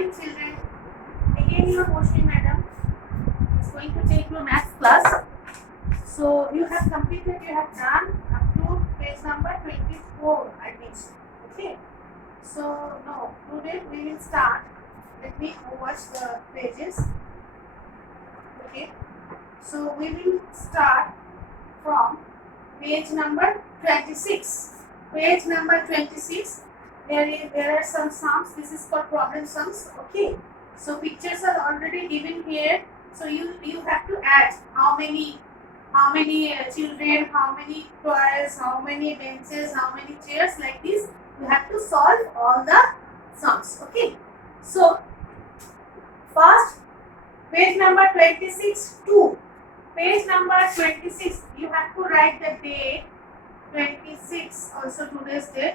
morning, children. Again, your Moshni madam is going to take your maths class. So you have completed, you have done up to page number 24, I think. Okay. So no, today we will start. Let me watch the pages. Okay. So we will start from page number 26. Page number 26. There are some sums. This is for problem sums. Okay. So pictures are already given here. So you have to add how many children, how many toys, how many benches, how many chairs, like this. You have to solve all the sums. Okay. So first, page number 26 2. Page number 26, you have to write the date 26, also today's date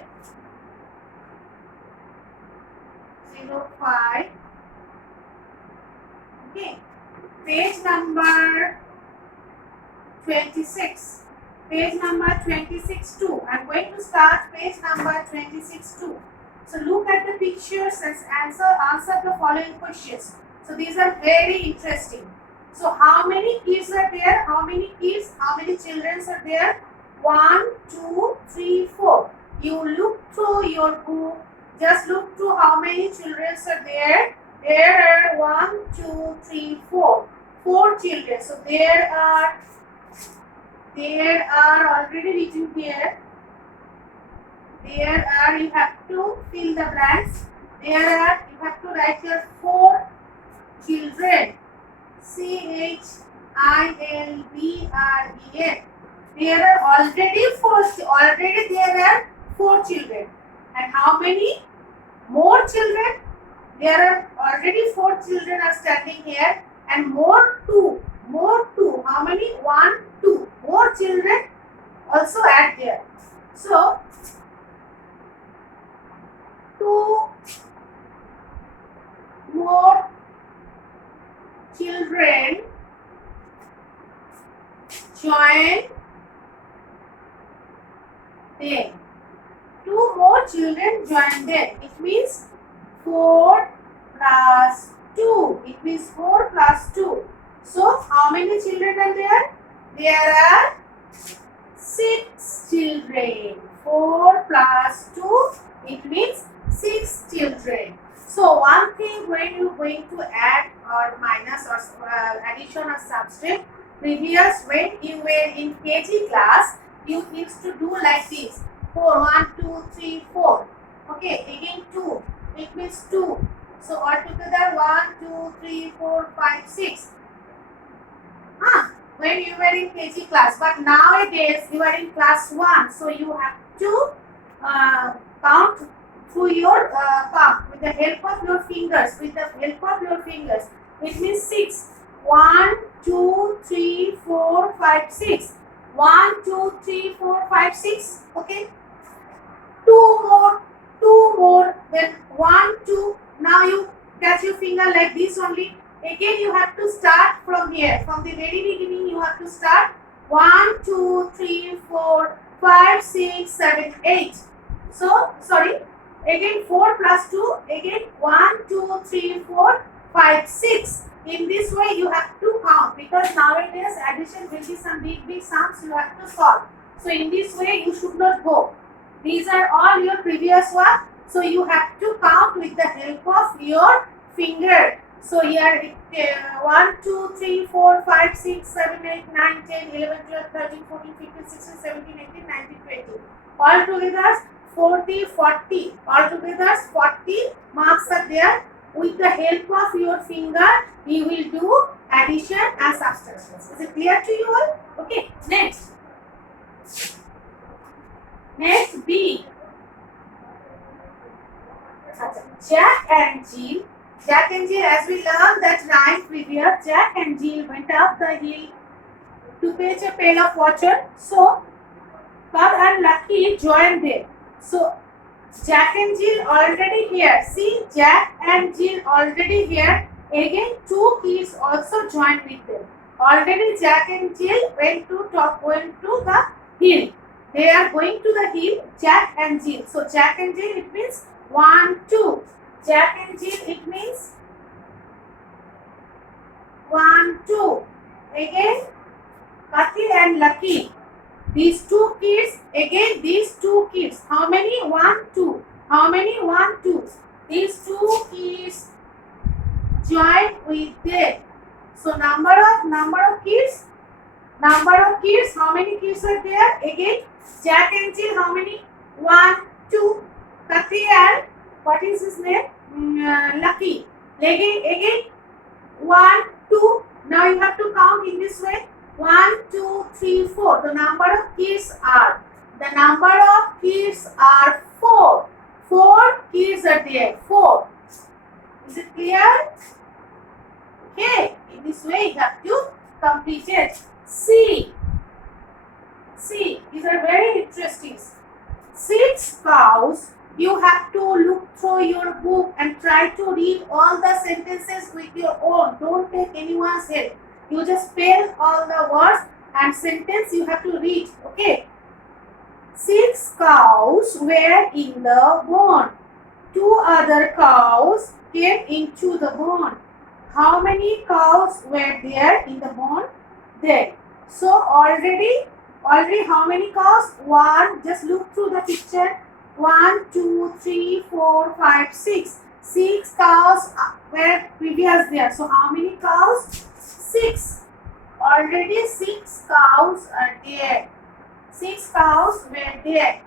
05. Okay. Page number 26. Page number 26 2. I'm going to start page number 26 2. So look at the pictures and answer the following questions. So these are very interesting. So how many kids are there? How many kids? How many children are there? 1, 2, 3, 4. You look through your book. Just look through how many children are there. There are 1, 2, 3, 4. 4 children. So there are already written here. There are, you have to fill the blanks. There are, you have to write here 4 children. CHILDREN. There are already there are 4 children. And how many more children? There are already 4 children are standing here, and more 2. How many? 1, 2. More children also add there. So 2 more children join them. 2 more children join them. It means 4 plus 2. It means 4 plus 2. So how many children are there? There are 6 children. 4 plus 2. It means 6 children. So one thing when you are going to add or minus or addition or subtract, previous when you were in KG class, you used to do like this. 4, 1, 2, 3, 4. Okay, again 2. It means 2. So altogether 1, 2, 3, 4, 5, 6. When you were in KG class, but nowadays you are in class 1, so you have to count through your palm with the help of your fingers. It means 6. 1, 2, 3, 4, 5, 6. 1, 2, 3, 4, 5, 6. Okay. 2 more. Then 1, 2. Now you catch your finger like this only. Again you have to start from here. From the very beginning you have to start. 1, 2, 3, 4, 5, 6, 7, 8. So, sorry. Again 4 plus 2. Again 1, 2, 3, 4, 5, 6. In this way you have to count, because nowadays addition will be some big sums you have to solve. So in this way you should not go. These are all your previous one. So you have to count with the help of your finger. So here 1, 2, 3, 4, 5, 6, 7, 8, 9, 10, 11, 12, 13, 14, 15, 16, 17, 18, 19, 20. All together 40. Altogether 40 marks are there. With the help of your finger, you will do addition and subtraction. Is it clear to you all? Okay. Next B. Jack and Jill, as we learned that rhyme previous, Jack and Jill went up the hill to fetch a pail of water. So Bud and Lucky joined them. So Jack and Jill already here. See, Jack and Jill already here. Again 2 kids also joined with them. Already Jack and Jill went to the hill. They are going to the hill, Jack and Jill. So Jack and Jill, it means 1, 2. Jack and Jill, it means 1, 2. Again, Kathy and Lucky. These two kids, again these two kids. How many? 1, 2. How many? 1, 2. These two kids join with them. So number of kids. How many kids are there? Again, Jack and Jill. How many? 1, 2. Kathy and what is his name? Lucky. Again 1, 2. Now you have to count in this way. 1, 2, 3, 4. The number of kids are 4. 4 kids are there. 4. Is it clear? Okay. In this way you have to complete it. C. These are very interesting. 6 cows. You have to look through your book and try to read all the sentences with your own. Don't take anyone's help. You just spell all the words and sentence you have to read. Okay. 6 cows were in the barn. 2 other cows came into the barn. How many cows were there in the barn? There. So already how many cows? 1. Just look through the picture. 1, 2, 3, 4, 5, 6. 6 cows were previous there. So how many cows? 6. Already 6 cows are there. 6 cows were there.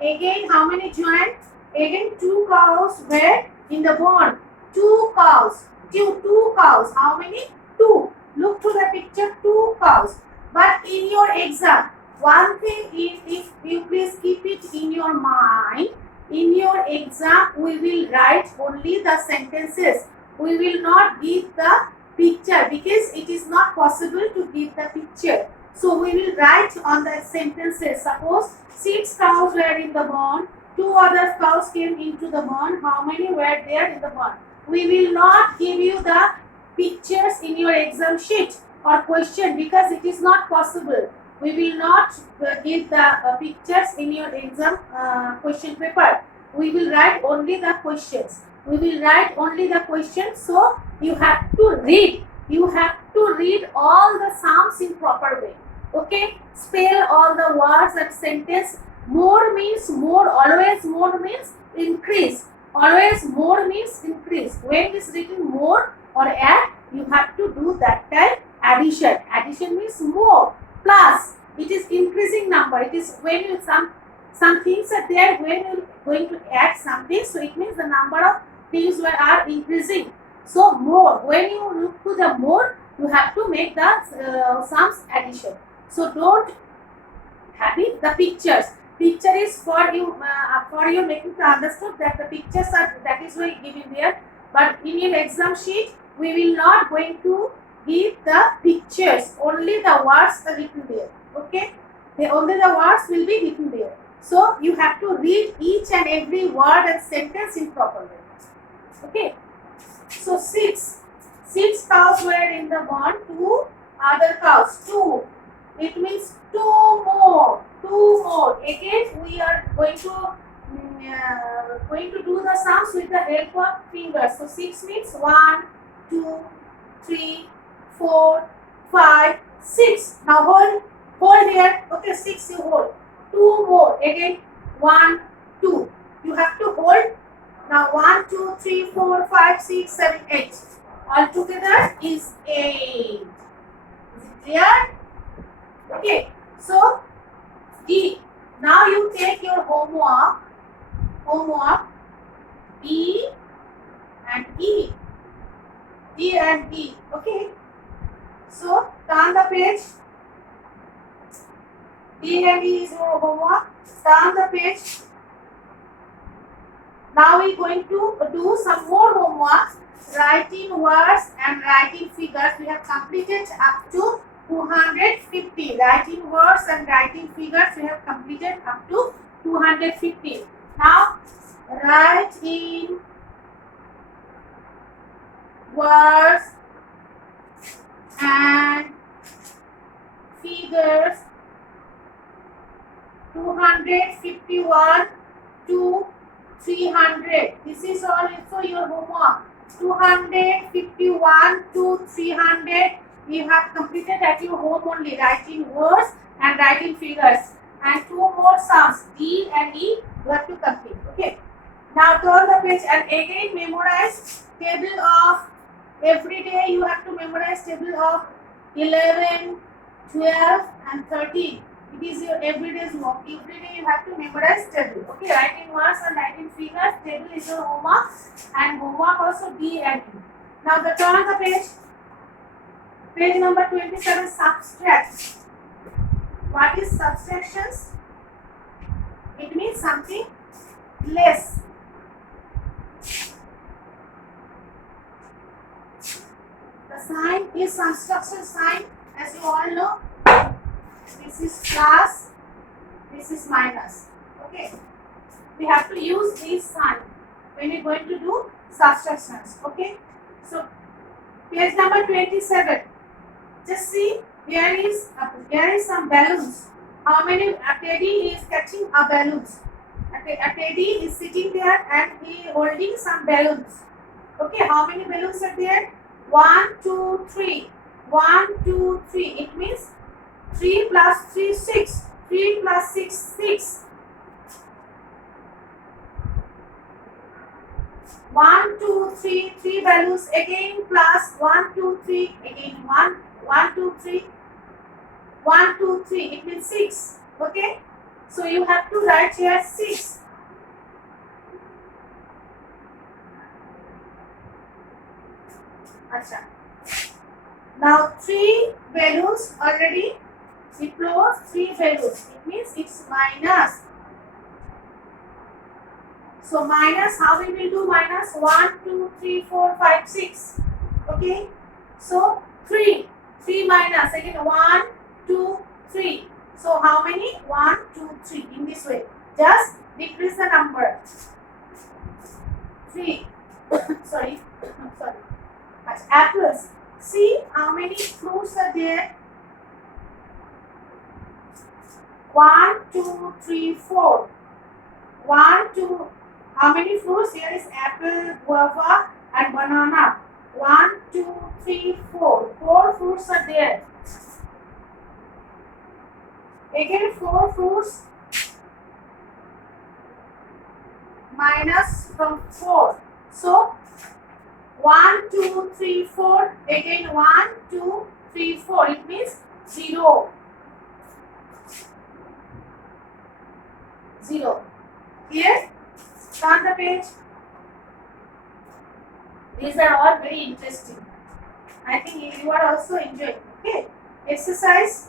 Again, how many joined? Again, 2 cows were in the barn. 2 cows. 2 cows. How many? 2. Look to the picture. 2 cows. But in your exam, one thing is, if you please keep it in your mind, in your exam we will write only the sentences. We will not give the picture because it is not possible to give the picture. So we will write on the sentences. Suppose 6 cows were in the barn, 2 other cows came into the barn. How many were there in the barn? We will not give you the pictures in your exam sheet or question because it is not possible. We will not give the pictures in your exam question paper. We will write only the questions. We will write only the questions. So you have to read. You have to read all the psalms in proper way. Okay? Spell all the words and sentence. More means more. Always more means increase. Always more means increase. When it is written more or add, you have to do that type addition. Addition means more. Plus, it is increasing number. It is when you some things are there when you are going to add something. So it means the number of things are increasing. So more. When you look to the more, you have to make the sums addition. So don't have it the pictures. Picture is for you making to understand that the pictures are that is why given there. But in your exam sheet, we will not going to give the pictures. Only the words are written there. Okay, only the words will be written there. So you have to read each and every word and sentence in proper way. Okay. So 6 cows were in the barn. 2 other cows. 2. It means 2 more. 2 more. Again, we are going to do the sums with the help of fingers. So 6 means 1, 2, 3, 4, 5, 6. Now hold here. Okay, 6 you hold. 2 more. Again 1, 2. You have to hold. Now 1, 2, 3, 4, 5, 6, 7, 8. All together is 8. Is it clear? Okay. So D. Now you take your homework. D and E. D and E. Okay. So turn the page. D and E is your homework. Turn the page. Now we are going to do some more homework. Writing words and writing figures. We have completed up to 250. Writing words and writing figures. We have completed up to 250. Now write in words and figures 251 to 300. This is also your homework. 251 to 300. You have completed at your home only. Write in words and write in figures. And two more sums, D and E, you have to complete. Okay. Now turn the page and again memorize table of every day. You have to memorize table of 11, 12 and 13. It is your everyday's work. Every day you have to memorize table. Okay, write in words and write in figures. Table is your homework and homework also D and E. Now the turn the page. Page number 27, subtract. What is subtractions? It means something less. The sign is subtraction sign, as you all know. This is plus, this is minus. Okay. We have to use this sign when we are going to do subtractions. Okay. So page number 27. Just see, here is some balloons. How many? A teddy is catching a balloons. A teddy is sitting there and he holding some balloons. Okay, how many balloons are there? 1, 2, 3. 1, 2, 3. It means 3 plus 3, 6. 3 plus 6, 6. 1, 2, 3. 3 balloons again plus 1, 2, 3. Again 1, 1, 2, 3. 1, 2, 3. It means 6. Okay. So you have to write here 6. Achha. Now 3 balloons already. We close 3 balloons. It means it's minus. So minus, how we will do minus? 1, 2, 3, 4, 5, 6. Okay. So 3. 3 minus. Again 1, 2, 3. So how many? 1, 2, 3. In this way. Just decrease the number. 3. Sorry. Sorry. Apples. See how many fruits are there? 1, 2, 3, 4. 1, 2. How many fruits? Here is apple, guava and banana. 1, 2, 3, 4. 4 fruits are there. Again 4 fruits minus from 4. So 1, 2, 3, 4. Again 1, 2, 3, 4. It means 0. 0. Here, turn the page. These are all very interesting. I think you are also enjoying. Okay. Exercise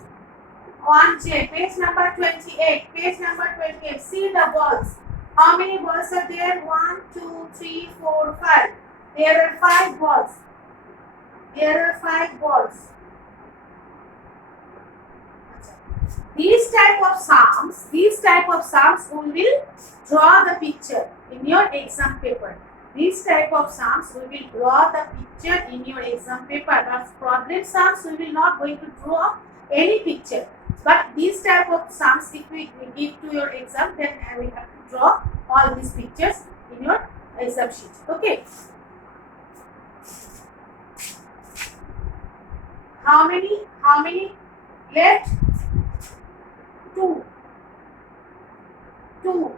1J, page number 28. Page number 28. See the balls. How many balls are there? 1, 2, 3, 4, 5. There are 5 balls. There are 5 balls. These type of sums we will draw the picture in your exam paper. These type of sums we will draw the picture in your exam paper. But problem sums we will not going to draw any picture. But these type of sums, if we give to your exam, then we have to draw all these pictures in your exam sheet. Okay. How many left? 2. 2.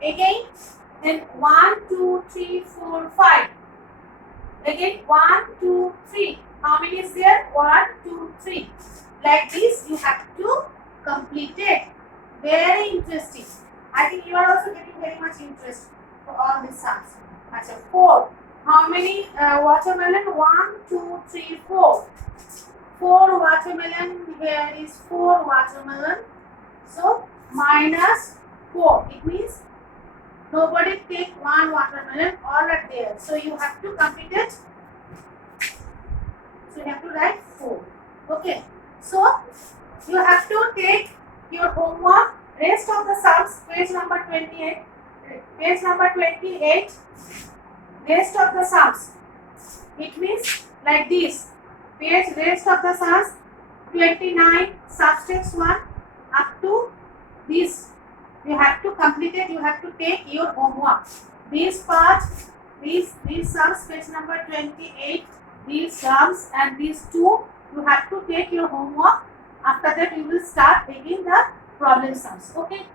Again, then 1, 2, 3, 4, 5. Again 1, 2, 3. How many is there? 1, 2, 3. Like this you have to complete it. Very interesting. I think you are also getting very much interest for all these sums. Achha, 4. How many watermelon? 1, 2, 3, 4. 4 watermelon. Here is 4 watermelon. So minus 4. It means nobody take 1 watermelon. All are there. So you have to complete it. So you have to write 4. Okay. So you have to take your homework. Rest of the sums. Page number 28. Page number 28. Rest of the sums. It means like this. Page rest of the sums 29 subtract 1 up to this You have to complete it. You have to take your homework. These parts, these sums, page number 28. These sums and these two, you have to take your homework. After that, you will start taking the problem sums. Okay.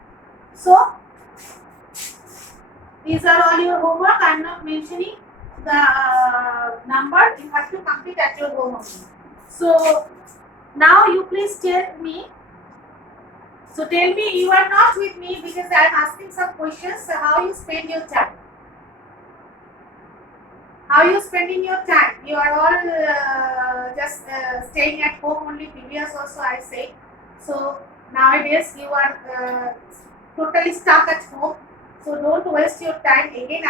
So these are all your homework. I am not mentioning the number. You have to complete at your home only. So now you please tell me. So tell me, you are not with me because I am asking some questions. So how you spend your time? How you spending your time? You are all just staying at home only. Previous also I say. So nowadays you are totally stuck at home. So don't waste your time. Again,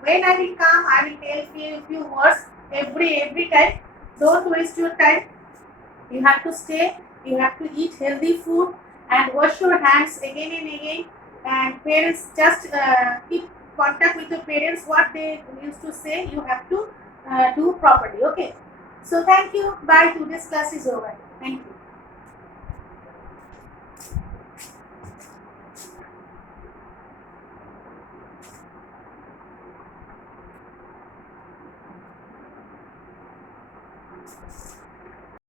when I will come, I will tell you few words every time. Don't waste your time. You have to stay. You have to eat healthy food and wash your hands again and again. And parents just keep contact with the parents. What they used to say, you have to do properly. Okay. So thank you. Bye. Today's class is over. Thank you.